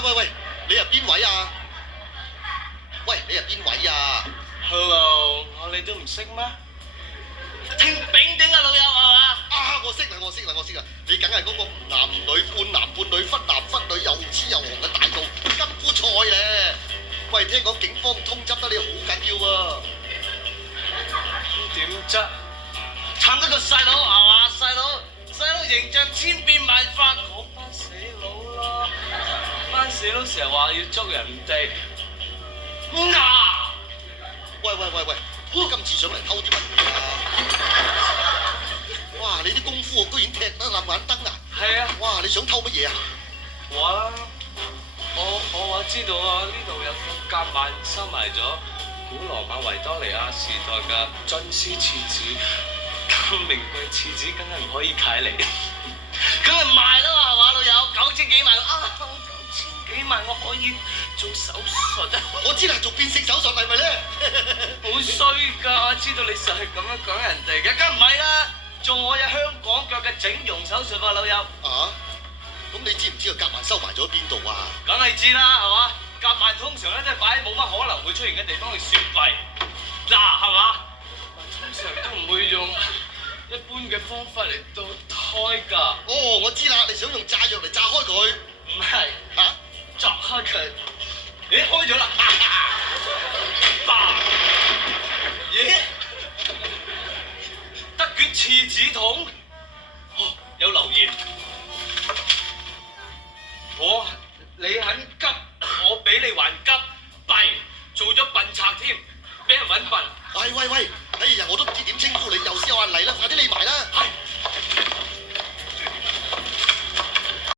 喂，你係邊位啊？喂，你係邊位啊 ？Hello，我你都唔識咩？聽丙丁啊，老友係嘛？啊，我識啦！你梗係嗰個唔男唔女、半男半女、忽男忽女、又黐又黃嘅大盜金菇菜咧！喂，聽講警方通緝得你好緊要啊！點啫？慘得個細佬係嘛？細佬形象千變萬化，嗰班死佬咯！班死佬成日話要捉人哋，喂，你今次上嚟偷啲乜嘢啊？哇！你啲功夫居然踢得冧眼燈啊！係啊！哇！你想偷乜嘢啊？我知道啊！呢度有個夾萬收埋咗古羅馬維多利亞時代嘅真絲廁紙，咁名貴廁紙梗係唔可以揩嚟，梗係賣啦係嘛老友？9000幾萬啊！9000幾萬我可以做手術啊！我知啦，做變性手術係咪咧？好衰㗎！我知道你實係咁樣講人哋嘅，梗唔係啦！做我有香港腳嘅整容手術喎，老友。啊？咁你知唔知個夾萬收埋咗喺邊度啊？梗係知啦，係嘛？夾萬通常咧都係擺喺冇乜可能會出現嘅地方去雪櫃，嗱係嘛？通常都唔會用一般嘅方法嚟到開㗎。哦，我知啦，你想用炸藥嚟炸開佢？唔係嚇？鑿開佢。咦，開咗啦！爸，咦？得卷廁紙筒。